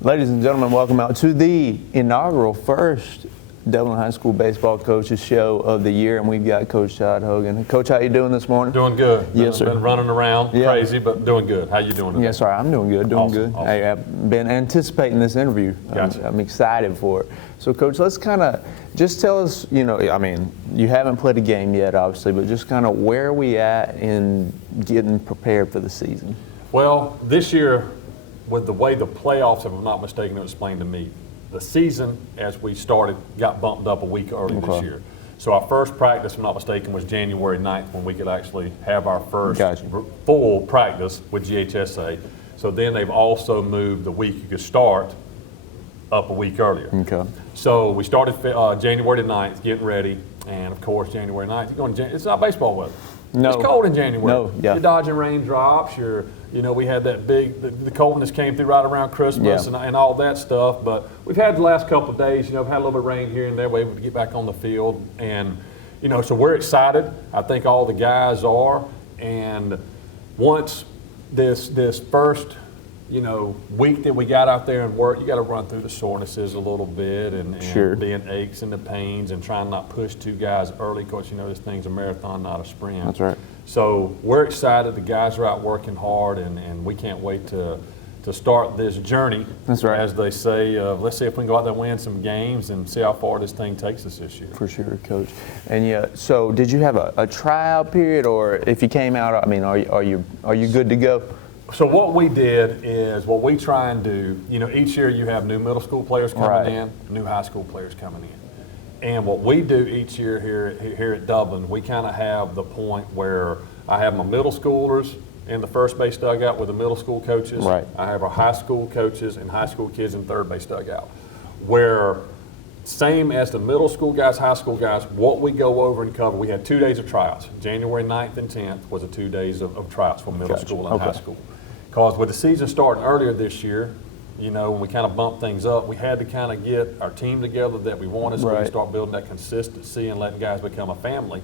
Ladies and gentlemen, welcome out to the inaugural first Dublin High School Baseball Coaches Show of the year, and we've got Coach Todd Hogan. Coach, how you doing this morning? Doing good. Yes, sir. Been running around crazy, but doing good. How you doing today? Yes, sir. I'm doing good. Doing Awesome, good. awesome. Hey, I've been anticipating this interview. Gotcha. I'm excited for it. So, Coach, let's kind of just tell us. I mean, you haven't played a game yet, obviously, but just kind of where are we at in getting prepared for the season? Well, this year, with the way the playoffs, if I'm not mistaken, it was explained to me, the season, as we started, got bumped up a week early this year. So our first practice, if I'm not mistaken, was January 9th when we could actually have our first full practice with GHSA. So then they've also moved the week you could start up a week earlier. Okay. So we started January the 9th, getting ready, and of course January 9th, it's not baseball weather. No. It's cold in January. No, yeah. You're dodging raindrops. We had that the coldness came through right around Christmas and all that stuff. But we've had the last couple of days, we've had a little bit of rain here and there. We're able to get back on the field. And, so we're excited. I think all the guys are. And once this first, week that we got out there and work, you got to run through the sorenesses a little bit and being aches and the pains and trying not push two guys early because, this thing's a marathon, not a sprint. That's right. So we're excited. The guys are out working hard, and we can't wait to start this journey. That's right. As they say, let's see if we can go out there and win some games and see how far this thing takes us this year. For sure, Coach. And so did you have a tryout period, or if you came out, I mean, are you good to go? So what we did is what we try and do, each year you have new middle school players coming in, new high school players coming in. And what we do each year here at Dublin, we kind of have the point where I have my middle schoolers in the first base dugout with the middle school coaches. Right. I have our high school coaches and high school kids in third base dugout. Where same as the middle school guys, high school guys, what we go over and cover, we had 2 days of tryouts. January 9th and 10th was the 2 days of tryouts for middle school and high school. Because with the season starting earlier this year, when we kind of bumped things up, we had to kind of get our team together that we wanted so we could start building that consistency and letting guys become a family.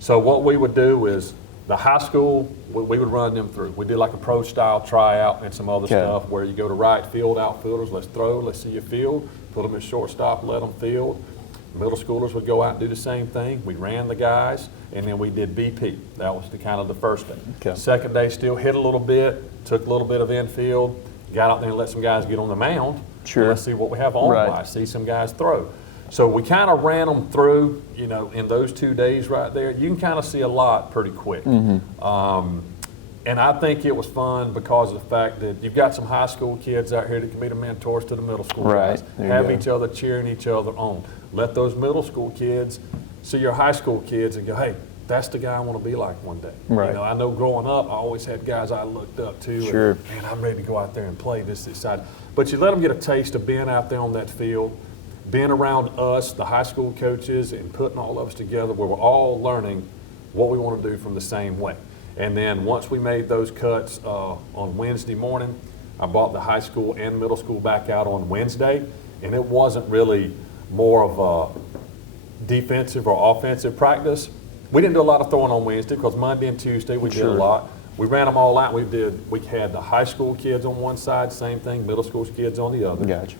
So what we would do is the high school, we would run them through. We did like a pro-style tryout and some other stuff where you go to right field, outfielders, let's throw, let's see you field, put them at shortstop, let them field. Middle schoolers would go out and do the same thing. We ran the guys, and then we did BP. That was the first day. Okay. Second day, still hit a little bit, took a little bit of infield, got out there and let some guys get on the mound. Sure. Let's see what we have on. See some guys throw. So we kind of ran them through, in those 2 days right there. You can kind of see a lot pretty quick. Mm-hmm. And I think it was fun because of the fact that you've got some high school kids out here that can be the mentors to the middle school guys. Have each other cheering each other on. Let those middle school kids see your high school kids and go, hey, that's the guy I want to be like one day. Right. I know growing up, I always had guys I looked up to. Sure. And, man, I'm ready to go out there and play this side. But you let them get a taste of being out there on that field, being around us, the high school coaches, and putting all of us together where we're all learning what we want to do from the same way. And then once we made those cuts on Wednesday morning, I brought the high school and middle school back out on Wednesday, and it wasn't really more of a defensive or offensive practice. We didn't do a lot of throwing on Wednesday because Monday and Tuesday we did a lot. We ran them all out. We had the high school kids on one side, same thing, middle school kids on the other. Gotcha.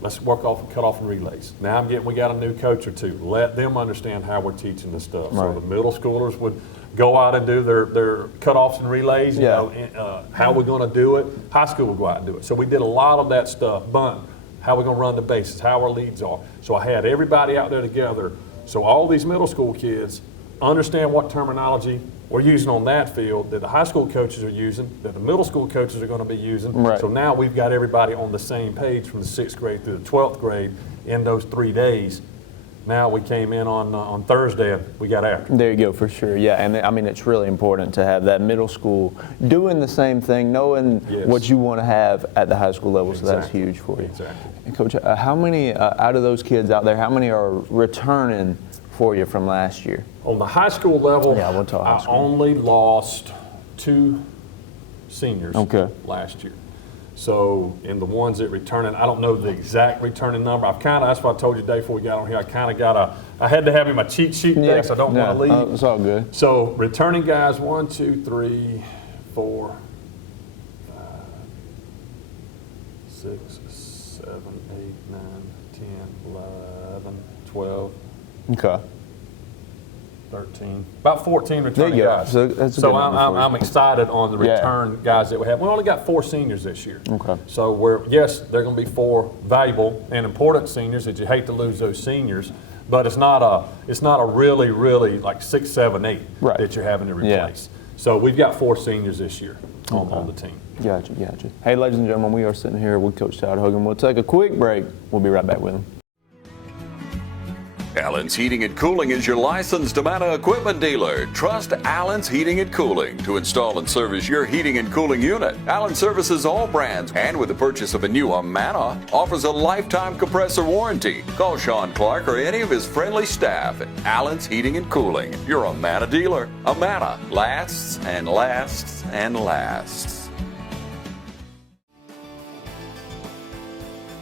Let's work off and cut off and relays. Now we got a new coach or two. Let them understand how we're teaching the stuff. So the middle schoolers would go out and do their cutoffs and relays, how we're going to do it. High school would go out and do it. So we did a lot of that stuff, bunt, how we're going to run the bases, how our leads are. So I had everybody out there together. So all these middle school kids understand what terminology we're using on that field that the high school coaches are using, that the middle school coaches are going to be using. So now we've got everybody on the same page from the 6th grade through the 12th grade in those 3 days. Now we came in on Thursday and we got after it. There you go, for sure. Yeah, and I mean, it's really important to have that middle school doing the same thing, knowing what you want to have at the high school level. So that's huge for you. Exactly. And Coach, how many out of those kids out there, how many are returning for you from last year? On the high school level, we'll talk high school. I only lost 2 seniors last year. So, in the ones that returning, I don't know the exact returning number. That's what I told you today before we got on here. I had to have in my cheat sheet today, so I don't want to leave. It's all good. So, returning guys, 1, 2, 3, 4, 5, 6, 7, 8, 9, 10, 11, 12. Okay. 13, about 14 returning There you go. guys. So that's a good number for you. I'm excited on the Yeah. return guys that we have. We only got 4 seniors this year. Okay. So yes, they're going to be 4 valuable and important seniors that you hate to lose those seniors, but it's not a really like 6, 7, 8 Right. that you're having to replace. So we've got 4 seniors this year on the team. Gotcha. Hey, ladies and gentlemen, we are sitting here with Coach Todd Hogan. We'll take a quick break. We'll be right back with him. Allen's Heating and Cooling is your licensed Amana equipment dealer. Trust Allen's Heating and Cooling to install and service your heating and cooling unit. Allen services all brands, and with the purchase of a new Amana, offers a lifetime compressor warranty. Call Sean Clark or any of his friendly staff at Allen's Heating and Cooling, your Amana dealer. Amana lasts and lasts and lasts.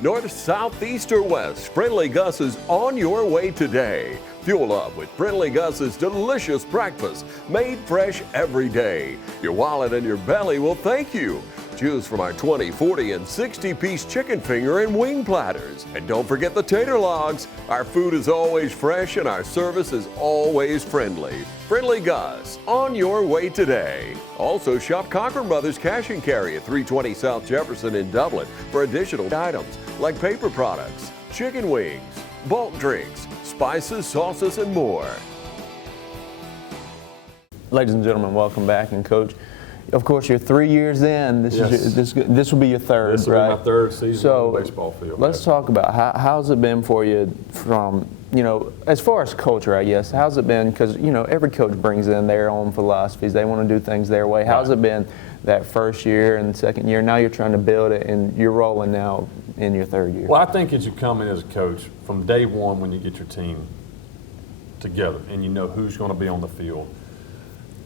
North, south, east, or west, Friendly Gus is on your way today. Fuel up with Friendly Gus's delicious breakfast, made fresh every day. Your wallet and your belly will thank you. Choose from our 20, 40, and 60-piece chicken finger and wing platters. And don't forget the tater logs. Our food is always fresh and our service is always friendly. Friendly Gus, on your way today. Also shop Cochran Brothers Cash and Carry at 320 South Jefferson in Dublin for additional items like paper products, chicken wings, bulk drinks, spices, sauces, and more. Ladies and gentlemen, welcome back. And Coach, of course, you're 3 years in. This will be your third, This will right? be my third season on the baseball field. Let's talk about how's it been for you from, as far as culture, I guess. How's it been? Because, every coach brings in their own philosophies. They want to do things their way. How's it been that first year and second year? Now you're trying to build it, and you're rolling now in your third year. Well, I think as you come in as a coach, from day one when you get your team together and you know who's going to be on the field,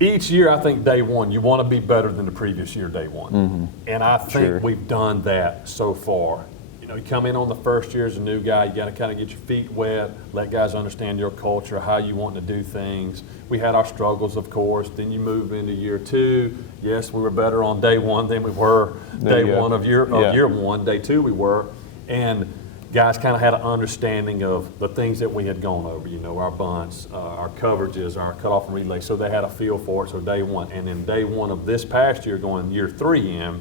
each year I think day one you want to be better than the previous year day one. Mm-hmm. And I think we've done that so far. You come in on the first year as a new guy, you got to kind of get your feet wet, let guys understand your culture, how you want to do things. We had our struggles, of course. Then you move into year 2. Yes, we were better on day 1 than we were day 1 of year 1. Day 2 we were. And guys kind of had an understanding of the things that we had gone over, our bunts, our coverages, our cutoff and relay. So they had a feel for it, so day 1. And then day 1 of this past year, going year 3 in,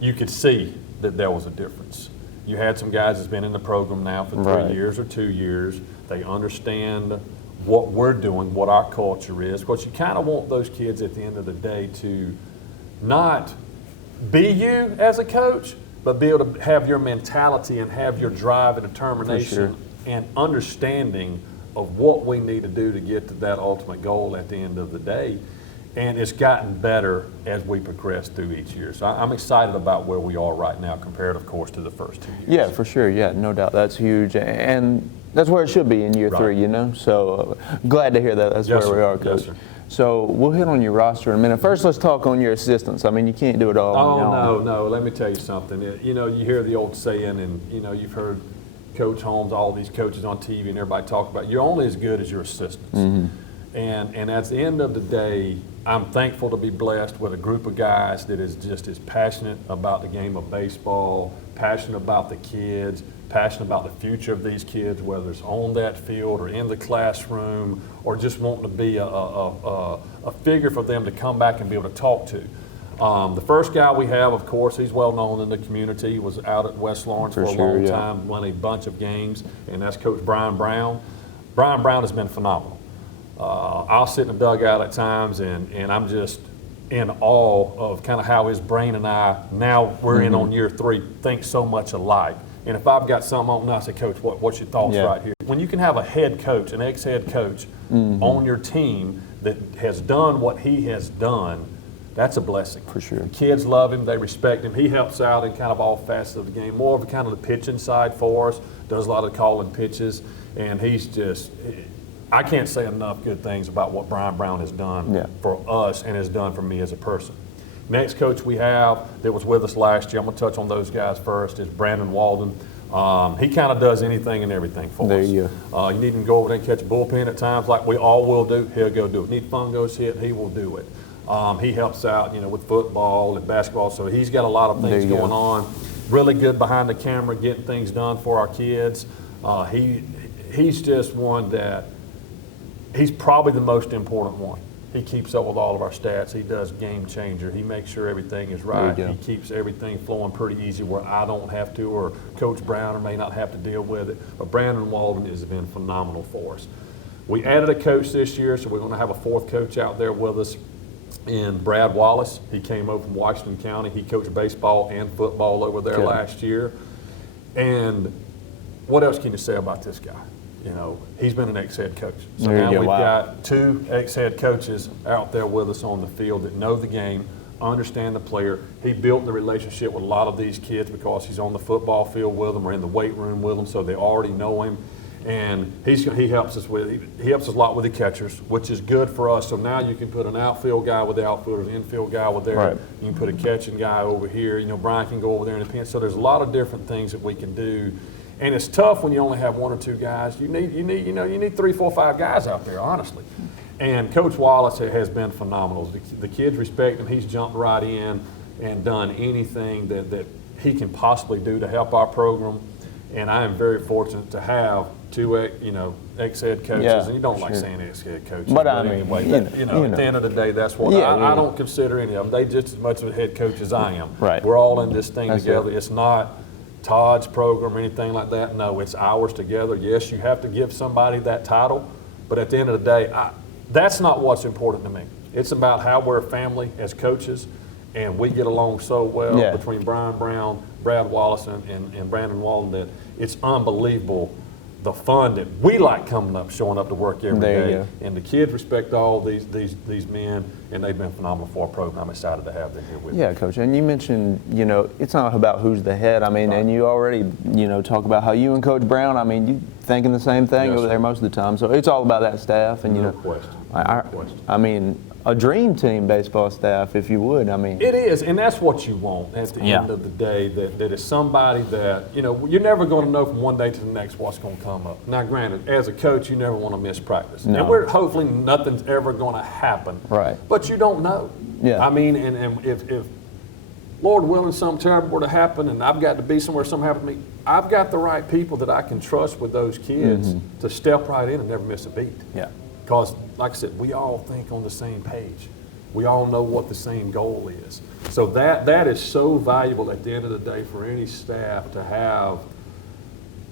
you could see that there was a difference. You had some guys that's been in the program now for 3 years or 2 years. They understand what we're doing, what our culture is. Because you kind of want those kids at the end of the day to not be you as a coach, but be able to have your mentality and have your drive and determination and understanding of what we need to do to get to that ultimate goal at the end of the day. And it's gotten better as we progress through each year. So I'm excited about where we are right now compared, of course, to the first 2 years. Yeah, for sure. Yeah, no doubt. That's huge. And that's where it should be in year 3, So glad to hear that. That's where we are, Coach. Yes, sir. So we'll hit on your roster in a minute. First, let's talk on your assistants. I mean, you can't do it all on your own. No. Let me tell you something. You hear the old saying, and, you've heard Coach Holmes, all these coaches on TV, and everybody talk about, you're only as good as your assistants. Mm-hmm. And at the end of the day, I'm thankful to be blessed with a group of guys that is just as passionate about the game of baseball, passionate about the kids, passionate about the future of these kids, whether it's on that field or in the classroom or just wanting to be a figure for them to come back and be able to talk to. The first guy we have, of course, he's well known in the community. He was out at West Lawrence for a long time, won a bunch of games, and that's Coach Brian Brown. Brian Brown has been phenomenal. I'll sit in the dugout at times, and I'm just in awe of kind of how his brain and I, now we're in on year 3, think so much alike. And if I've got something on, I say, Coach, what's your thoughts right here? When you can have a head coach, an ex-head coach on your team that has done what he has done, that's a blessing. For sure. The kids love him. They respect him. He helps out in kind of all facets of the game, more of kind of the pitching side for us, does a lot of calling pitches, and he's just – I can't say enough good things about what Brian Brown has done for us and has done for me as a person. Next coach we have that was with us last year, I'm going to touch on those guys first, is Brandon Walden. He kind of does anything and everything for us. There you go. You need him to go over there and catch a bullpen at times like we all will do, he'll go do it. Need fungos hit, he will do it. He helps out, with football and basketball, so he's got a lot of things going on. Really good behind the camera, getting things done for our kids. He's just one that, he's probably the most important one. He keeps up with all of our stats. He does game changer. He makes sure everything is right. He keeps everything flowing pretty easy where I don't have to, or Coach Brown may not have to deal with it. But Brandon Walden has been phenomenal for us. We added a coach this year, so we're going to have a fourth coach out there with us in Brad Wallace. He came over from Washington County. He coached baseball and football over there last year. And what else can you say about this guy? He's been an ex-head coach. So now we've got 2 ex-head coaches out there with us on the field that know the game, understand the player. He built the relationship with a lot of these kids because he's on the football field with them or in the weight room with them, so they already know him. And he helps us a lot with the catchers, which is good for us. So now you can put an outfield guy with the outfielders, an infield guy with there. Right. You can put a catching guy over here. Brian can go over there in the pen. So there's a lot of different things that we can do. And it's tough when you only have 1 or 2 guys. You need 3, 4, 5 guys out there, honestly. And Coach Wallace has been phenomenal. The kids respect him. He's jumped right in and done anything that he can possibly do to help our program. And I am very fortunate to have 2 ex-head coaches. And you don't like saying ex-head coaches. But anyway, at the end of the day, that's what I don't consider any of them. They just as much of a head coach as I am. Right. We're all in this thing together. It's not Todd's program or anything like that. No, it's ours together. Yes, you have to give somebody that title, but at the end of the day, that's not what's important to me. It's about how we're a family as coaches, and we get along so well between Brian Brown, Brad Wallace, and Brandon Walden that it's unbelievable the fun that we like coming up, showing up to work every day. And the kids respect all these men, and they've been phenomenal for our program. I'm excited to have them here with me. Yeah, Coach. And you mentioned, it's not about who's the head. And you already, talk about how you and Coach Brown, you thinking the same thing over there most of the time. So it's all about that staff. And, no question. A dream team baseball staff, if you would. It is, and that's what you want at the end of the day, that is somebody that, you're never going to know from one day to the next what's going to come up. Now, granted, as a coach, you never want to miss practice. No. And hopefully nothing's ever going to happen. Right. But you don't know. Yeah. And if Lord willing, something terrible were to happen and I've got to be somewhere, something happened to me, I've got the right people that I can trust with those kids to step right in and never miss a beat. Yeah. Because, like I said, we all think on the same page. We all know what the same goal is. So that is so valuable at the end of the day for any staff to have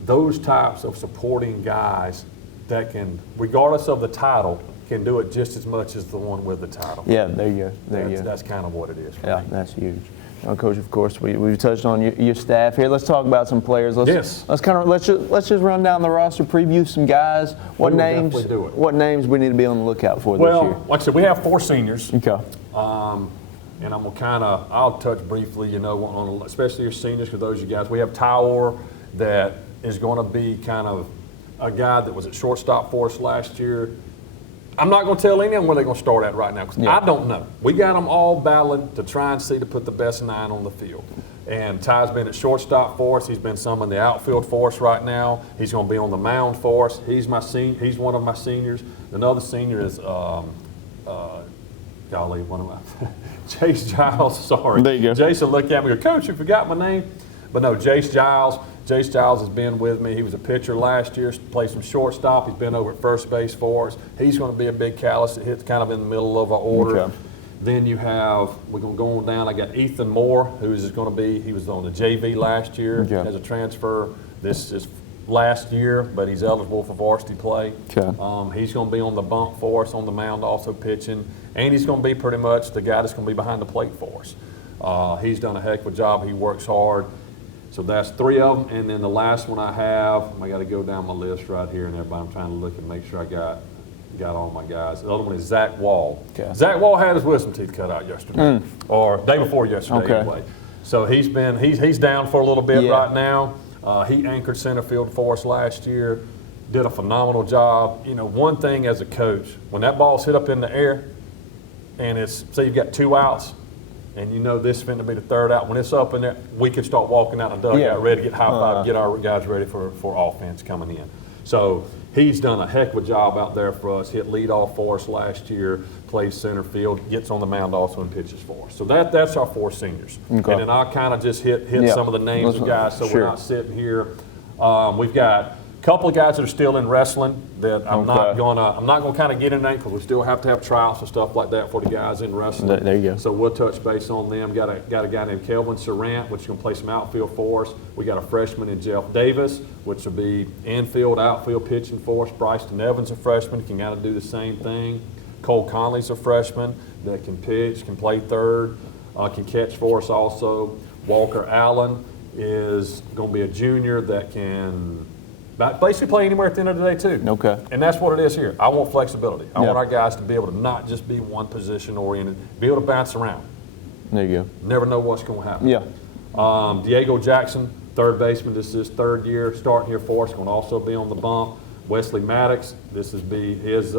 those types of supporting guys that can, regardless of the title, can do it just as much as the one with the title. Yeah, there you go. That's kind of what it is for me. That's huge. Coach, of course, we've touched on your staff here. Let's talk about some players. Let's just run down the roster, preview some guys. What names we need to be on the lookout for this year? Well, like I said, we have 4 seniors. Okay. And I'm gonna I'll touch briefly, on especially your seniors, because those of you guys. We have Tyler that is going to be kind of a guy that was at shortstop for us last year. I'm not going to tell anyone where they're going to start at right now because I don't know. We got them all battling to try and see to put the best 9 on the field. And Ty's been at shortstop for us. He's been some in the outfield for us right now. He's going to be on the mound for us. He's one of my seniors. Another senior is, Chase Giles. Sorry. There you go. Jason looked at me and go, Coach, you forgot my name. But no, Jace Giles. Jace Giles has been with me. He was a pitcher last year, played some shortstop. He's been over at first base for us. He's going to be a big callus that hits kind of in the middle of our order. Okay. Then we're going to go on down. I got Ethan Moore, he was on the JV last year as a transfer. This is last year, but he's eligible for varsity play. Okay. He's going to be on the bump for us, on the mound also pitching. And he's going to be pretty much the guy that's going to be behind the plate for us. He's done a heck of a job. He works hard. So that's 3 of them, and then the last one I got to go down my list right here, and everybody, I'm trying to look and make sure I got all my guys. The other one is Zach Wall. Okay. Zach Wall had his wisdom teeth cut out yesterday, or day before yesterday anyway. So he's down for a little bit right now. He anchored center field for us last year, did a phenomenal job. One thing as a coach, when that ball's hit up in the air, and say you've got 2 outs, and you know this is going to be the third out. When it's up in there, we can start walking out the dugout, Yeah. ready to get high five, get our guys ready for offense coming in. So he's done a heck of a job out there for us. Hit leadoff for us last year, plays center field, gets on the mound also and pitches for us. So that's our 4 seniors. Okay. And then I'll kind of just hit Yeah. some of the names of guys so Sure. we're not sitting here. We've got a couple of guys that are still in wrestling that I'm not gonna kind of get into because we still have to have tryouts and stuff like that for the guys in wrestling. There you go. So we'll touch base on them. Got a guy named Kelvin Surrant, which is going to play some outfield for us. We got a freshman in Jeff Davis, which will be infield, outfield pitching for us. Bryson Evans, a freshman, can kind of do the same thing. Cole Conley's a freshman that can pitch, can play third, can catch for us also. Walker Allen is going to be a junior that can basically play anywhere at the end of the day too. Okay. And that's what it is here. I want flexibility. I Yeah. want our guys to be able to not just be one position oriented, be able to bounce around. There you go. Never know what's going to happen. Yeah. Diego Jackson, third baseman, this is his third year starting here for us, going to also be on the bump. Wesley Maddox, this is be his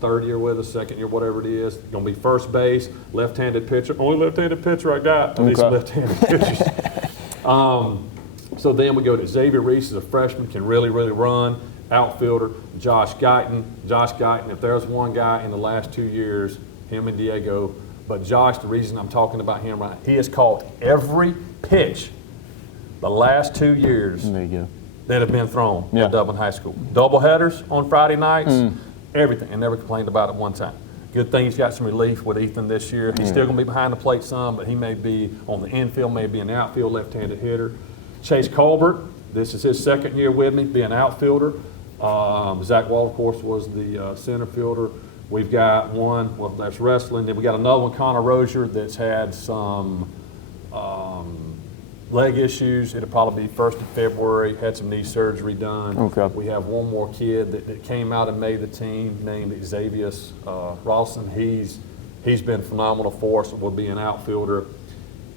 third year with us, second year, whatever it is. Going to be first base, left-handed pitcher. Only left-handed pitcher I got. These Okay. left-handed pitchers. So then we go to Xavier Reese, is a freshman, can really, really run. Outfielder, Josh Guyton. Josh Guyton, if there's one guy in the last 2 years, him and Diego, but Josh, the reason I'm talking about him right now, he has caught every pitch the last 2 years There you go. that have been thrown Yeah. at Dublin High School. Double headers on Friday nights, everything, and never complained about it one time. Good thing he's got some relief with Ethan this year. He's still going to be behind the plate some, but he may be on the infield, maybe an outfield left-handed hitter. Chase Colbert, this is his second year with me, being an outfielder. Zach Wall, of course, was the center fielder. We've got one, well, that's wrestling. Then we got another one, Connor Rozier, that's had some leg issues. It'll probably be 1st of February, had some knee surgery done. Okay. We have one more kid that came out and made the team named Xavier Rawson. He's been phenomenal for us, will be an outfielder.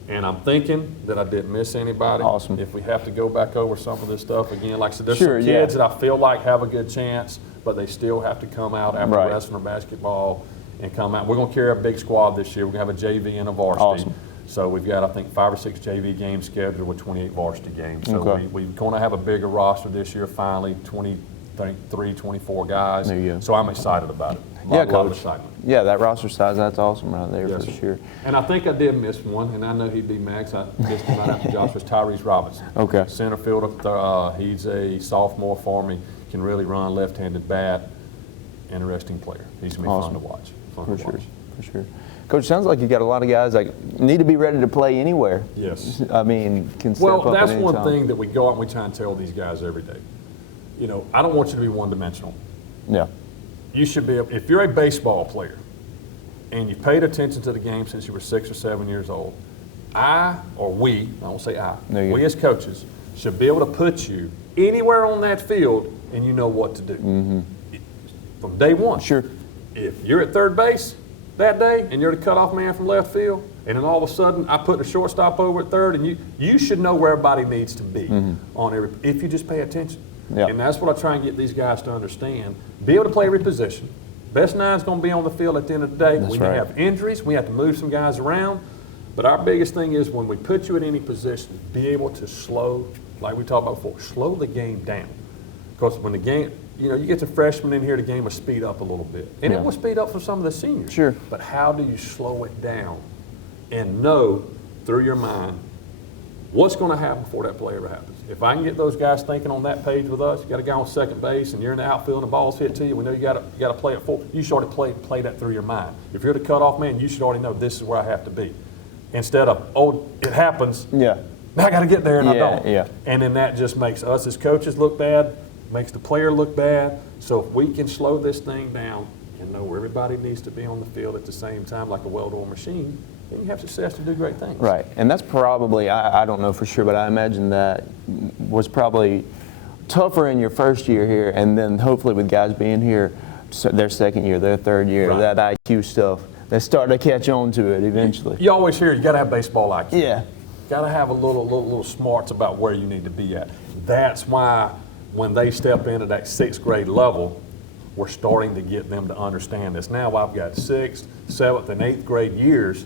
And I'm thinking that I didn't miss anybody. Awesome. If we have to go back over some of this stuff again, like I said, there's Sure, some yeah. kids that I feel like have a good chance, but they still have to come out after Right. wrestling or basketball and come out. We're going to carry a big squad this year. We're going to have a JV and a varsity. Awesome. So we've got, I think, 5 or 6 JV games scheduled with 28 varsity games. So Okay. we're going to have a bigger roster this year, finally, 23, 24 guys. There you go. So I'm excited about it. Yeah, lot of Coach. excitement. Yeah, that roster size, that's awesome right there Yes, for sir. sure. And I think I did miss one, and I know he'd be Max. I missed him right after Josh was Tyrese Robinson. Okay. Center fielder. He's a sophomore for me. Can really run left-handed bat. Interesting player. He's going to be Awesome. fun to watch. Fun For to sure, watch. for sure. Coach, sounds like you got a lot of guys that need to be ready to play anywhere. Yes. I mean, can step Well, up that's at any one time. thing that we go out and we try and tell these guys every day. You know, I don't want you to be one-dimensional. Yeah. You should be, if you're a baseball player and you've paid attention to the game since you were 6 or 7 years old, I won't say I, There you we go. as coaches should be able to put you anywhere on that field and you know what to do. From day one. Sure. If you're at third base that day and you're the cutoff man from left field, and then all of a sudden I put the shortstop over at third, and you should know where everybody needs to be on every, if you just pay attention. Yeah. And that's what I try and get these guys to understand. Be able to play every position. Best nine's going to be on the field at the end of the day. That's We right. may have injuries. We have to move some guys around. But our biggest thing is when we put you in any position, be able to slow, like we talked about before, slow the game down. Because when the game, you get the freshmen in here, the game will speed up a little bit. And Yeah. it will speed up for some of the seniors. Sure. But how do you slow it down and know through your mind what's going to happen before that play ever happens? If I can get those guys thinking on that page with us, you got a guy on second base and you're in the outfield and the ball's hit to you, we know you got to play it full. You should already play that through your mind. If you're the cutoff man, you should already know this is where I have to be. Instead of, oh, it happens, Yeah. now I got to get there and I Yeah, don't. yeah. And then that just makes us as coaches look bad, makes the player look bad. So if we can slow this thing down and know where everybody needs to be on the field at the same time like a well-oiled machine, then you have success to do great things. Right, and that's probably, I don't know for sure, but I imagine that was probably tougher in your first year here, and then hopefully with guys being here, their second year, their third year, Right. that IQ stuff, they start to catch on to it eventually. You always hear you got to have baseball IQ. Yeah, Got to have a little smarts about where you need to be at. That's why when they step into that 6th grade level, we're starting to get them to understand this. Now I've got 6th, 7th, and 8th grade years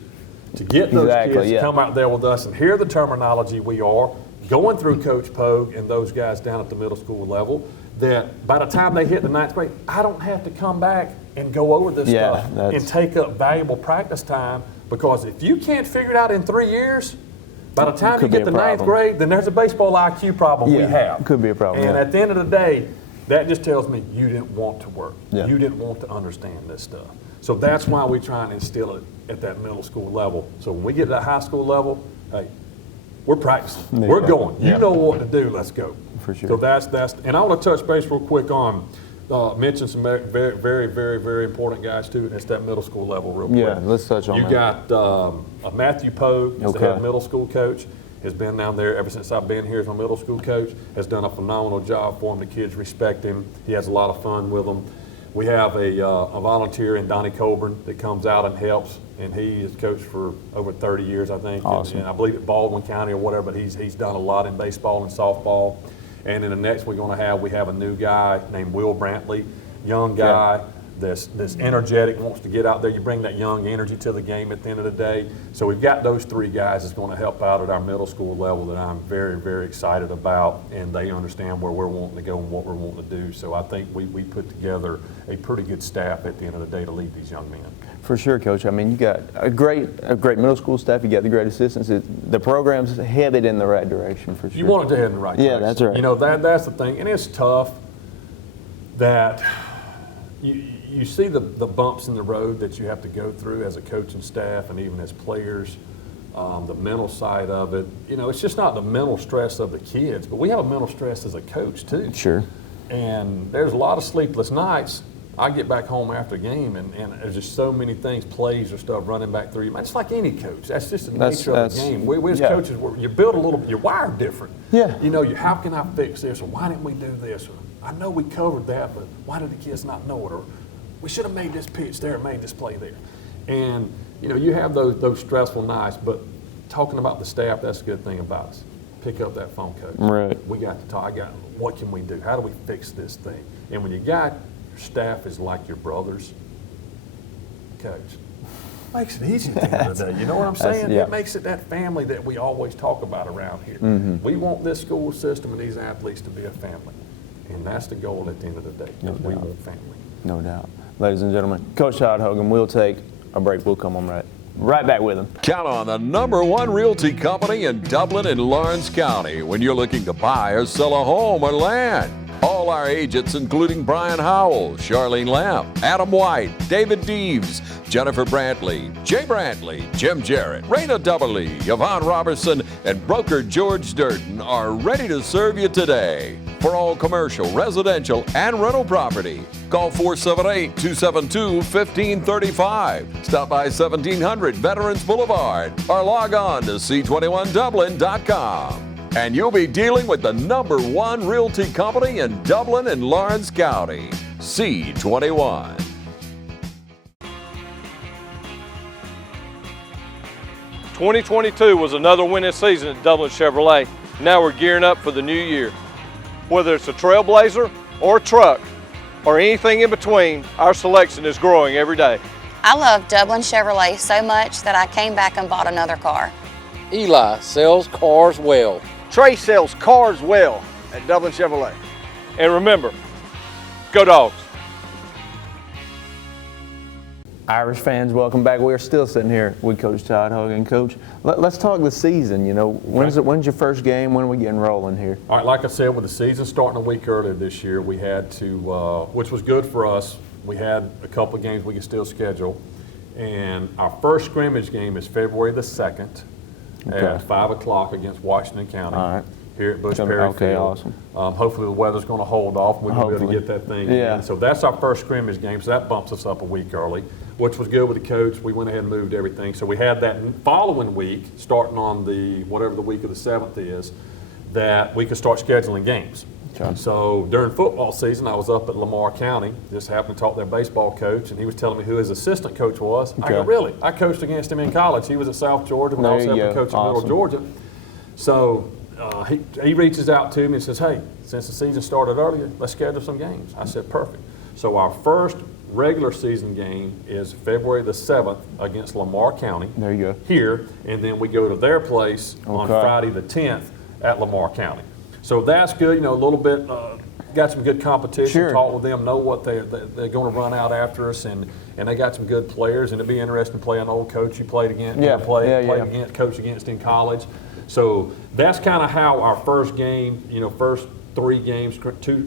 to get those Exactly, kids to yeah. come out there with us and hear the terminology we are going through Coach Pogue and those guys down at the middle school level, that by the time they hit the 9th grade, I don't have to come back and go over this Yeah, stuff that's- and take up valuable practice time, because if you can't figure it out in 3 years, by the time you Could be get a to 9th problem. grade, then there's a baseball IQ problem we Yeah, have. could be a problem, And yeah. at the end of the day, that just tells me you didn't want to work. Yeah. You didn't want to understand this stuff. So that's why we try and instill it at that middle school level. So when we get to that high school level, hey, we're practicing. There We're you go. going. You Yeah. know what to do. Let's go. For sure. So that's and I want to touch base real quick on mention some very, very, very, very important guys too. And it's that middle school level real quick. Yeah, let's touch on you that. got Matthew Pogue, who's the Okay. head middle school coach. Has been down there ever since I've been here as my middle school coach. Has done a phenomenal job for him. The kids respect him. He has a lot of fun with them. We have a volunteer in Donnie Colburn that comes out and helps, and he has coached for over 30 years, I think. Awesome. And I believe at Baldwin County or whatever, but he's done a lot in baseball and softball. And then the next we have a new guy named Will Brantley, young guy. That's energetic, wants to get out there. You bring that young energy to the game at the end of the day. So we've got those 3 guys that's going to help out at our middle school level that I'm very, very excited about, and they understand where we're wanting to go and what we're wanting to do. So I think we put together a pretty good staff at the end of the day to lead these young men. For sure, Coach. I mean, you got a great middle school staff. You got the great assistants. The program's headed in the right direction, for sure. You want it to head in the right direction. Yeah, that's right. You know, that's the thing. And it's tough that you see the bumps in the road that you have to go through as a coaching staff and even as players, the mental side of it. You know, it's just not the mental stress of the kids, but we have a mental stress as a coach too. Sure. And there's a lot of sleepless nights. I get back home after a game, and there's just so many things, plays or stuff running back through you. It's like any coach. That's just the nature of the game. We as yeah. coaches, you build a little, you're wired different. Yeah. You know, how can I fix this, or why didn't we do this? Or I know we covered that, but why did the kids not know it? Or we should have made this pitch there and made this play there. And, you know, you have those stressful nights, but talking about the staff, that's a good thing about us. Pick up that phone, coach. Right. We got to talk. What can we do? How do we fix this thing? And when you got your staff is like your brothers, coach, makes it easy at the end of the day. You know what I'm saying? yeah. It makes it that family that we always talk about around here. We want this school system and these athletes to be a family. And that's the goal at the end of the day. No we doubt. want family. No doubt. Ladies and gentlemen, Coach Todd Hogan, we'll take a break. We'll come on right back with him. Count on the #1 realty company in Dublin and Lawrence County when you're looking to buy or sell a home or land. All our agents, including Brian Howell, Charlene Lamb, Adam White, David Deeves, Jennifer Brantley, Jay Brantley, Jim Jarrett, Raina Dubberly, Yvonne Robertson, and broker George Durden are ready to serve you today. For all commercial, residential, and rental property, call 478-272-1535. Stop by 1700 Veterans Boulevard or log on to c21dublin.com. And you'll be dealing with the #1 realty company in Dublin and Lawrence County, C21. '22 was another winning season at Dublin Chevrolet. Now we're gearing up for the new year. Whether it's a Trailblazer or a truck or anything in between, our selection is growing every day. I love Dublin Chevrolet so much that I came back and bought another car. Eli sells cars well. Trey sells cars well at Dublin Chevrolet. And remember, go Dogs. Irish fans, welcome back. We're still sitting here with Coach Todd Hogan. Coach, let's talk the season. You know, when's your first game? When are we getting rolling here? All right, like I said, with the season starting a week earlier this year, we had to, which was good for us. We had a couple of games we could still schedule. And our first scrimmage game is February the 2nd at 5 o'clock against Washington County. All right. Here at Bush Perry Okay, Field. awesome. Hopefully the weather's going to hold off. We're going to be able to get that thing Yeah. in. So that's our first scrimmage game. So that bumps us up a week early, which was good with the coach. We went ahead and moved everything. So we had that following week, starting on whatever the week of the 7th is, that we could start scheduling games. Okay. So during football season, I was up at Lamar County. Just happened to talk to their baseball coach, and he was telling me who his assistant coach was. I go, Okay. really? I coached against him in college. He was at South Georgia when I was There you helping go. coach in Middle Awesome. Georgia. So he reaches out to me and says, hey, since the season started earlier, let's schedule some games. I said, perfect. So our first regular season game is February the 7th against Lamar County. There you go. Here, and then we go to their place on Okay. Friday the 10th at Lamar County. So that's good, you know, a little bit, got some good competition, Sure. talk with them, know what they're going to run out after us, and they got some good players, and it'd be interesting to play an old coach you played against, Yeah, played yeah. against, coached against in college. So that's kind of how our first game, you know, first 3 games,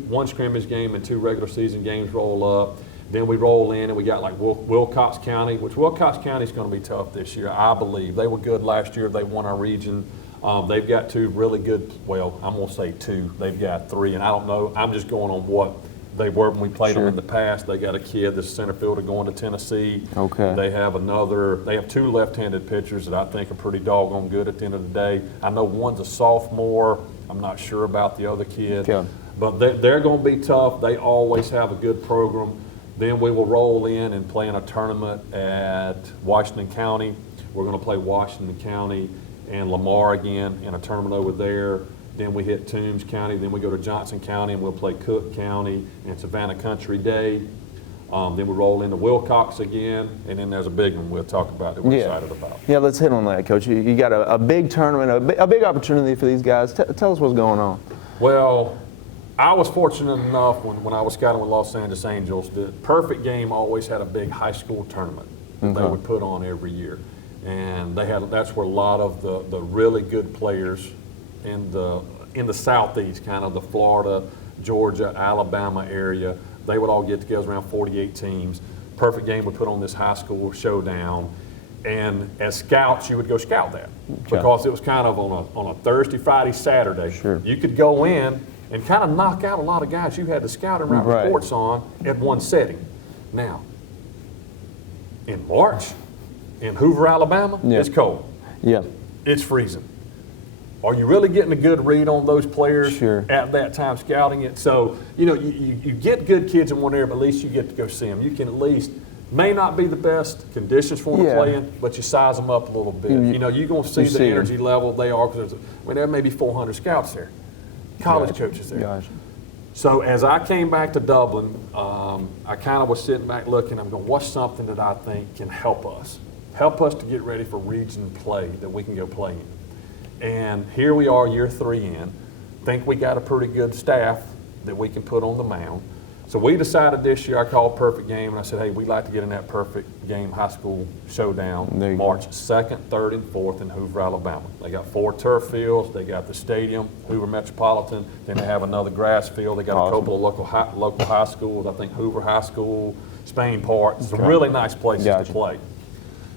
one scrimmage game and 2 regular season games roll up. Then we roll in and we got like Wilcox County, which Wilcox County is going to be tough this year, I believe. They were good last year. They won our region. They've got 2 really good, well, I'm going to say 2. They've got 3, and I don't know. I'm just going on what they were when we played them in the past. They got a kid, this center fielder, going to Tennessee. Okay. They have 2 left-handed pitchers that I think are pretty doggone good at the end of the day. I know one's a sophomore. I'm not sure about the other kid. Yeah. But they're going to be tough. They always have a good program. Then we will roll in and play in a tournament at Washington County. We're going to play Washington County and Lamar again in a tournament over there. Then we hit Toombs County. Then we go to Johnson County and we'll play Cook County and Savannah Country Day. Then we roll into Wilcox again, and then there's a big one we'll talk about that we're excited about. Yeah, let's hit on that, Coach. You got a big tournament, a big opportunity for these guys. Tell us what's going on. Well, I was fortunate enough when I was scouting with Los Angeles Angels, the Perfect Game always had a big high school tournament that they would put on every year. And that's where a lot of the really good players in the southeast, kind of the Florida, Georgia, Alabama area, they would all get together, around 48 teams. Perfect Game would put on this high school showdown. And as scouts, you would go scout that because it was kind of on a Thursday, Friday, Saturday. Sure. You could go in and kind of knock out a lot of guys you had the scouting reports on at one setting. Now, in March, in Hoover, Alabama, it's cold. Yeah. It's freezing. Are you really getting a good read on those players Sure. at that time scouting it? So, you know, you get good kids in one area, but at least you get to go see them. You can at least, may not be the best conditions for them to play in, but you size them up a little bit. You know, you're going to see the energy level they are, because there may be 400 scouts there, college coaches there. Gotcha. So as I came back to Dublin, I kind of was sitting back looking, I'm going, what's something that I think can help us? Help us to get ready for region play that we can go play in. And here we are, year 3 in. Think we got a pretty good staff that we can put on the mound. So we decided this year, I called Perfect Game, and I said, hey, we'd like to get in that Perfect Game high school showdown March 2nd, 3rd, and 4th in Hoover, Alabama. They got 4 turf fields. They got the stadium, Hoover Metropolitan. Then they have another grass field. They got a couple of local high schools. I think Hoover High School, Spain Park. Some really nice places to play.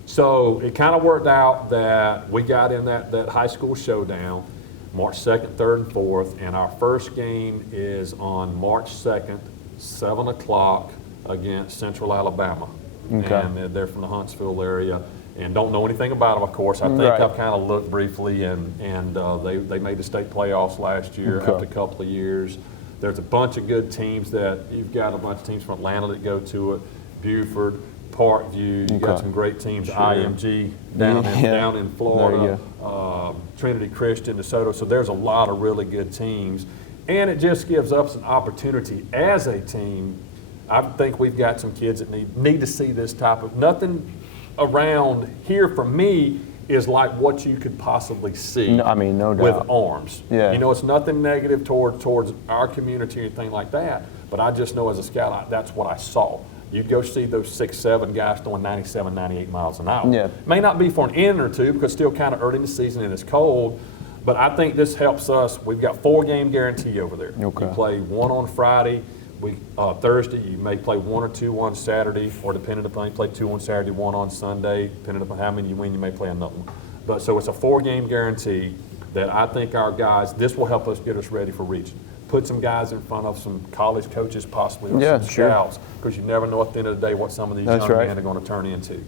So it kind of worked out that we got in that high school showdown March 2nd, 3rd, and 4th, and our first game is on March 2nd, 7 o'clock against Central Alabama. And they're from the Huntsville area and don't know anything about them, of course. I think I've kind of looked briefly, and they made the state playoffs last year after a couple of years. There's a bunch of good teams you've got a bunch of teams from Atlanta that go to it, Buford, Parkview, you got some great teams, IMG down in Florida, Trinity Christian, DeSoto. So there's a lot of really good teams. And it just gives us an opportunity as a team. I think we've got some kids that need to see this type of, nothing around here for me is like what you could possibly see no doubt. with arms. Yeah. You know, it's nothing negative towards our community or anything like that, but I just know as a scout, that's what I saw. You'd go see those 6, 7 guys throwing 97, 98 miles an hour. Yeah. May not be for an inning or two because it's still kind of early in the season and it's cold, but I think this helps us. We've got 4-game guarantee over there. You play 1 on Friday, Thursday, you may play 1 or 2 on Saturday, or depending upon, you play 2 on Saturday, 1 on Sunday, depending upon how many you win, you may play another one. But so it's a 4-game guarantee that I think our guys, this will help us get us ready for region. Put some guys in front of some college coaches possibly, or some scouts, because you never know at the end of the day what some of these young men are going to turn into.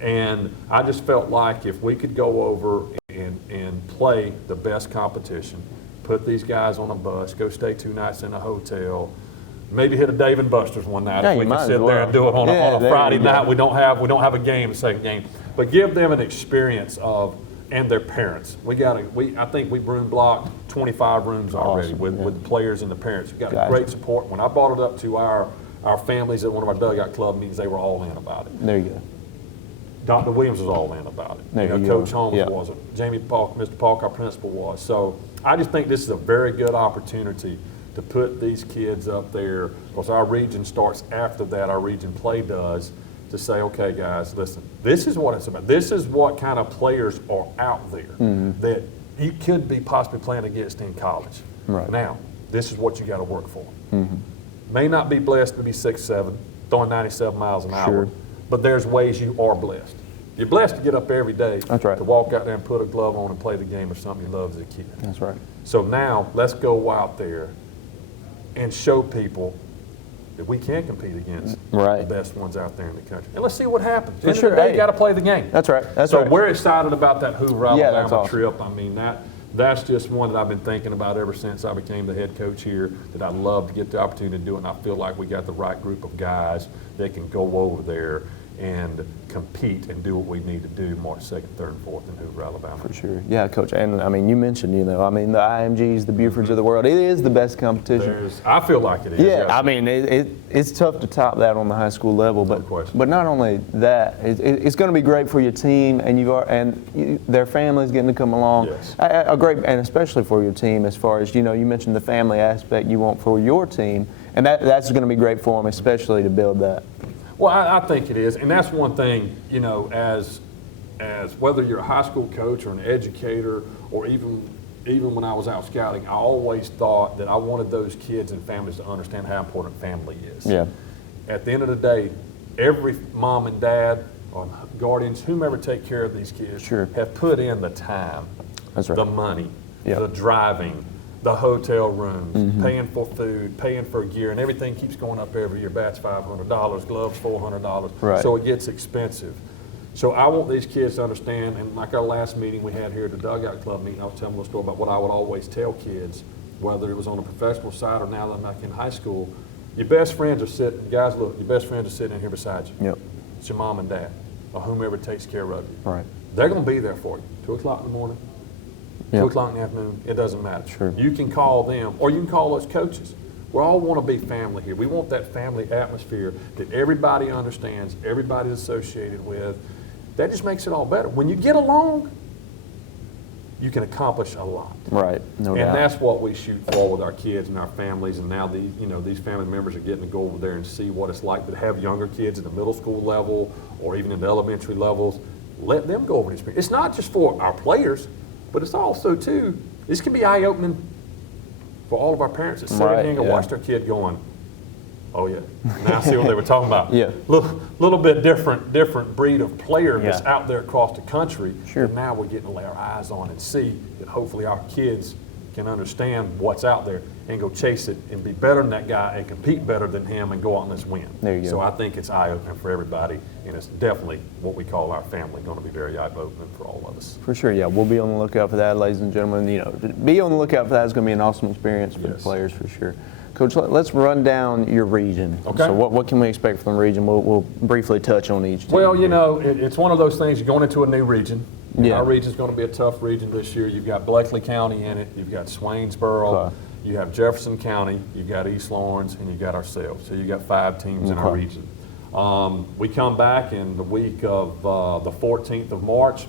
And I just felt like if we could go over and play the best competition, put these guys on a bus, go stay 2 nights in a hotel, maybe hit a Dave & Buster's one night if we can sit there and do it on a Friday night. We don't have a game, the second game, but give them an experience of, and their parents. I think we've room blocked 25 rooms already with the players and the parents. We've got great support. When I brought it up to our our families at one of our dugout club meetings, they were all in about it. There you go. Dr. Williams was all in about it. There you Coach go. Holmes Yeah. wasn't. Jamie Polk, Mr. Polk, our principal, was. So I just think this is a very good opportunity to put these kids up there, because our region starts after that, our region play does, to say, okay, guys, listen, this is what it's about. This is what kind of players are out there that you could be possibly playing against in college. Right. Now, this is what you got to work for. May not be blessed to be 6'7", throwing 97 miles an hour, but there's ways you are blessed. You're blessed to get up every day, That's right. to walk out there and put a glove on and play the game of something you love as a kid. That's right. So now let's go out there and show people that we can compete against Right. the best ones out there in the country. And let's see what happens. For End of sure. the day, Hey. you got to play the game. That's right. That's so right. we're excited about that Hoover, Yeah, Alabama that's awesome. trip. I mean, that's just one that I've been thinking about ever since I became the head coach here, that I'd love to get the opportunity to do it, and I feel like we got the right group of guys that can go over there and compete and do what we need to do March 2nd, 3rd, and 4th in Hoover, Alabama. For sure. Yeah, Coach. And I mean, you mentioned, the IMGs, the Bufords of the world. It is the best competition. I feel like it is. Yeah, yes. I mean, it's tough to top that on the high school level, No question. but not only that, it's going to be great for your team and their families getting to come along. Yes. A great, and especially for your team, as far as you mentioned the family aspect you want for your team, and that's going to be great for them, especially to build that. Well, I think it is, and that's one thing, as whether you're a high school coach or an educator, or even when I was out scouting, I always thought that I wanted those kids and families to understand how important family is. Yeah. At the end of the day, every mom and dad or guardians, whomever take care of these kids, Sure. have put in the time, That's right. the money, Yeah. the driving, the hotel rooms, paying for food, paying for gear, and everything keeps going up every year. Bats $500, gloves $400, Right. so it gets expensive. So I want these kids to understand, and like our last meeting we had here at the Dugout Club meeting, I was telling them a story about what I would always tell kids, whether it was on the professional side or now that I'm back in high school. Your best friends are sitting, guys, look, your best friends are sitting in here beside you. Yep. It's your mom and dad, or whomever takes care of you. Right. They're going to be there for you. 2 o'clock in the morning, Yeah. 2 o'clock in the afternoon, it doesn't matter. Sure. You can call them, or you can call us coaches. We all want to be family here. We want that family atmosphere that everybody understands, everybody's associated with. That just makes it all better. When you get along, you can accomplish a lot. Right. No doubt. And that's what we shoot for with our kids and our families. And now these family members are getting to go over there and see what it's like to have younger kids at the middle school level or even in the elementary levels. Let them go over the experience. It's not just for our players, but it's also too, this can be eye-opening for all of our parents that sit Right, here and yeah. watch their kid going, oh yeah, now I see what they were talking about. Yeah. Little bit different breed of player that's Yeah. out there across the country. Sure. And now we're getting to lay our eyes on and see that hopefully our kids can understand what's out there and go chase it and be better than that guy and compete better than him and go out and let's win. There you go. So I think it's eye-opening for everybody, and it's definitely what we call our family going to be very eye-opening for all of us. For sure, yeah. We'll be on the lookout for that, ladies and gentlemen. Be on the lookout for that. It's going to be an awesome experience for the Yes. players, for sure. Coach, let's run down your region. Okay. So what can we expect from the region? We'll briefly touch on each team. Well, it's one of those things, you're going into a new region. Yeah. Our region's going to be a tough region this year. You've got Bleckley County in it, you've got Swainsboro, Okay. you have Jefferson County, you've got East Lawrence, and you've got ourselves. So you've got 5 teams in our Okay. region. We come back in the week of the 14th of March.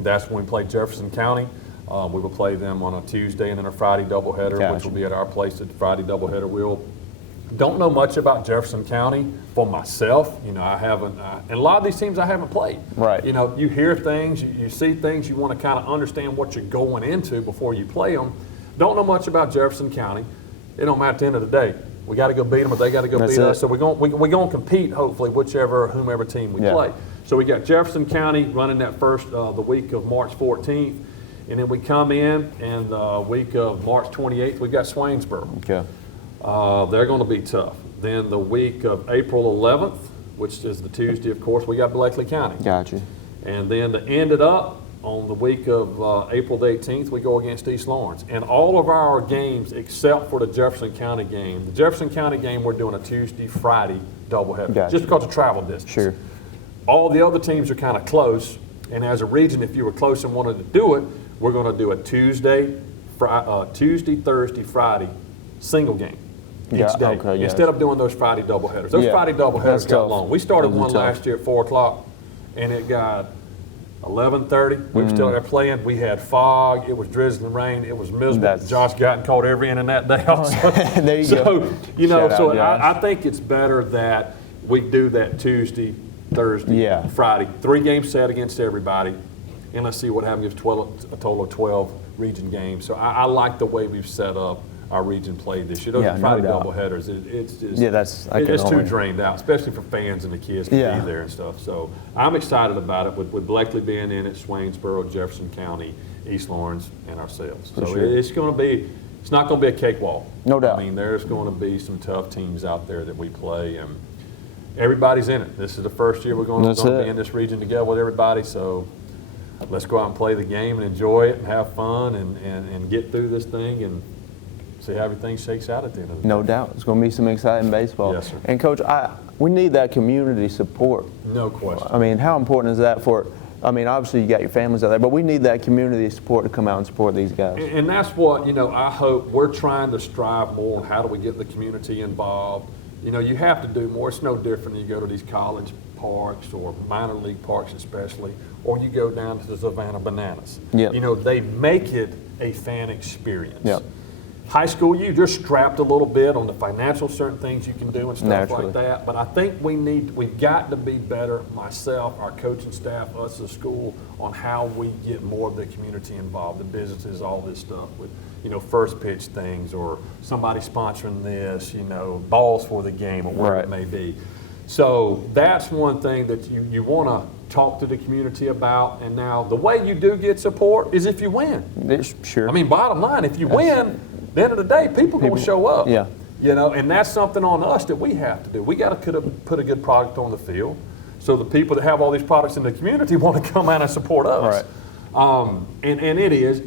That's when we play Jefferson County. We will play them on a Tuesday and then a Friday doubleheader, which Gotcha. will be at our place at the Friday doubleheader. Don't know much about Jefferson County for myself. I haven't, and a lot of these teams I haven't played. Right. You hear things, you see things, you want to kind of understand what you're going into before you play them. Don't know much about Jefferson County. It don't matter at the end of the day. We got to go beat them, or they got to go That's beat it. us. So we're going to compete, hopefully, whomever team we Yeah. play. So we got Jefferson County running that first, the week of March 14th. And then we come in, and the week of March 28th, we got Swainsboro. Okay. They're going to be tough. Then the week of April 11th, which is the Tuesday, of course, we got Bleckley County. Gotcha. And then to end it up, on the week of April the 18th, we go against East Lawrence. And all of our games, except for the Jefferson County game, the Jefferson County game, we're doing a Tuesday, Friday doubleheader, Gotcha. just because of travel distance. Sure. All the other teams are kind of close, and as a region, if you were close and wanted to do it, we're going to do a Tuesday, Thursday, Friday single game. each Yeah, day okay, yes. instead of doing those Friday doubleheaders. Those Yeah, Friday doubleheaders that's got tough. long. We started Those are one tough. last year at 4 o'clock, and it got 11:30. We were still there playing. We had fog. It was drizzling rain. It was miserable. That's- Josh got and caught every inning that day also. There you so, go. you know, Shout so out, Josh. I think it's better that we do that Tuesday, Thursday, Yeah. Friday. 3-game set against everybody. And let's see what happens. Gives a total of 12 region games. So I like the way we've set up our region play this year. Those Yeah, no Friday doubt. doubleheaders, it's just Yeah, that's- I can it's too only- drained out, especially for fans and the kids to Yeah. be there and stuff. So I'm excited about it with Blakely being in it, Swainsboro, Jefferson County, East Lawrence, and ourselves. So sure. it's going to be. It's not going to be a cakewalk. No doubt. I mean, there's going to be some tough teams out there that we play, and everybody's in it. This is the first year we're going That's to it. be in this region together with everybody. So let's go out and play the game and enjoy it and have fun and get through this thing and see how everything shakes out at the end of the day. No doubt. It's going to be some exciting baseball. Yes, sir. And, Coach, we need that community support. No question. I mean, how important is that for, I mean, obviously you got your families out there, but we need that community support to come out and support these guys. And that's what, I hope we're trying to strive more on how do we get the community involved. You have to do more. It's no different than you go to these college parks or minor league parks especially, or you go down to the Savannah Bananas. Yep. They make it a fan experience. Yep. High school, you're strapped a little bit on the financial certain things you can do and stuff Naturally. like that. But I think we've got to be better, myself, our coaching staff, us as a school, on how we get more of the community involved, the businesses, all this stuff with, first pitch things or somebody sponsoring this, balls for the game or whatever Right. it may be. So that's one thing that you want to talk to the community about. And now the way you do get support is if you win. Sure. I mean, bottom line, if you win, at the end of the day, people going to show up. Yeah. And that's something on us that we have to do. We got to put a good product on the field, so the people that have all these products in the community want to come out and support us. Right. And it is,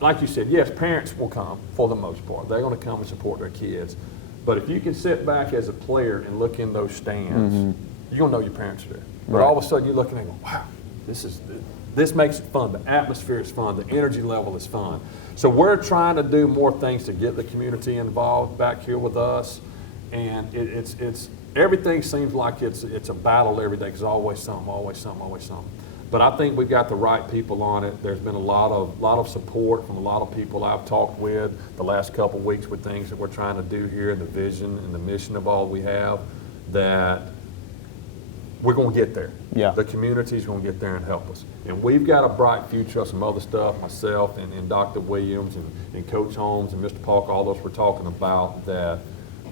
like you said, yes, parents will come for the most part. They're going to come and support their kids. But if you can sit back as a player and look in those stands, you're going to know your parents are there. But Right. all of a sudden you're looking and go, wow, this makes it fun. The atmosphere is fun. The energy level is fun. So we're trying to do more things to get the community involved back here with us. And it's everything seems like it's a battle every day because always something, always something, always something. But I think we've got the right people on it. There's been a lot of support from a lot of people I've talked with the last couple of weeks with things that we're trying to do here and the vision and the mission of all we have, that we're going to get there. Yeah. The community's going to get there and help us. And we've got a bright future of some other stuff, myself and Dr. Williams and Coach Holmes and Mr. Park, all those we're talking about, that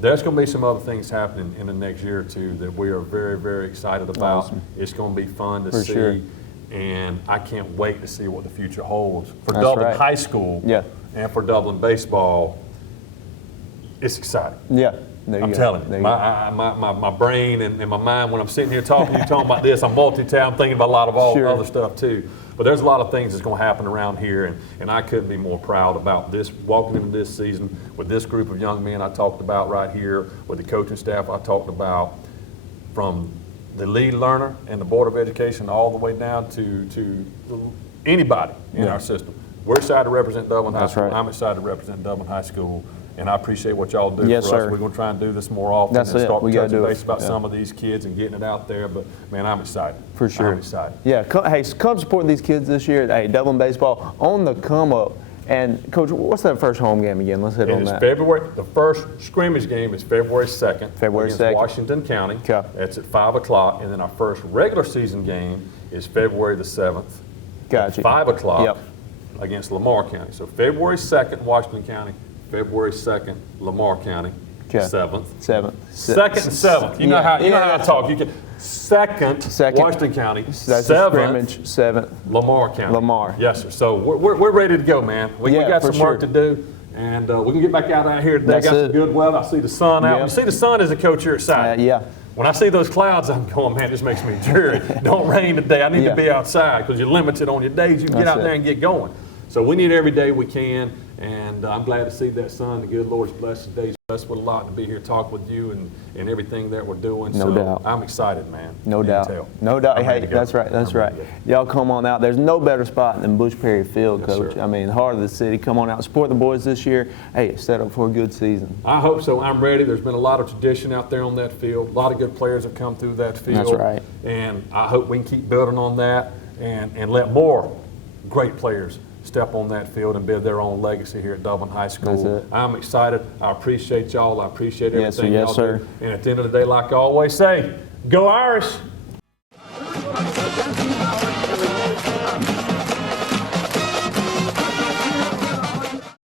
there's going to be some other things happening in the next year or two that we are very, very excited about. Awesome. It's going to be fun to For see. sure. And I can't wait to see what the future holds for That's Dublin right. High School Yeah. and for Dublin baseball. It's exciting. Yeah. There you I'm go. telling There you, go. my brain and my mind, when I'm sitting here talking about this, I'm multitasking, I'm thinking about a lot of all Sure. other stuff too. But there's a lot of things that's going to happen around here, and I couldn't be more proud about this, walking into this season with this group of young men I talked about right here, with the coaching staff I talked about, from the lead learner and the Board of Education all the way down to anybody in Yeah. our system. We're excited to represent Dublin High That's School. right. I'm excited to represent Dublin High School, and I appreciate what y'all do Yes, for us. sir. We're going to try and do this more often That's and it. start We gotta touching do it. base about Yeah. some of these kids and getting it out there. But, man, I'm excited. For sure. I'm excited. Yeah, come support these kids this year. Hey, Dublin baseball on the come up. And Coach, what's that first home game again? Let's hit It on is that. the first scrimmage game is February 2nd. February against 2nd. Washington County. Okay. That's at 5 o'clock. And then our first regular season game is February the 7th. Gotcha. 5 o'clock Yep. against Lamar County. So February 2nd, Washington County. February 2nd, Lamar County. Okay. 7th. 7th. Second and 7th. You know how I talk. You can second, Second. Washington County. That's a 7th, scrimmage. 7th. Lamar County. Lamar. Yes, sir. So we're ready to go, man. We Yeah, got for some work sure. to do, and we can get back out here today. That's Got some it. good weather. I see the sun out. Yep. You see the sun as a coach, you're excited. Yeah. When I see those clouds, I'm going, man, this makes me dreary. Don't rain today. I need Yeah. to be outside because you're limited on your days. You can get That's out there it. and get going. So we need every day we can, And I'm glad to see that son. The good Lord's blessed today's blessed with a lot to be here, talk with you and everything that we're doing. No doubt. I'm excited, man. No You can doubt. tell. No doubt. I'm ready Hey, to go. that's right. That's I'm right. ready to Y'all come on out. There's no better spot than Bush Perry Field, Yes, Coach. sir. I mean, heart of the city. Come on out, support the boys this year. Hey, set up for a good season. I hope so. I'm ready. There's been a lot of tradition out there on that field. A lot of good players have come through that field. That's right. And I hope we can keep building on that and let more great players step on that field and build their own legacy here at Dublin High School. That's it. I'm excited. I appreciate y'all. I appreciate Yes, sir. everything Yes, y'all sir. do. And at the end of the day, like I always say, go Irish!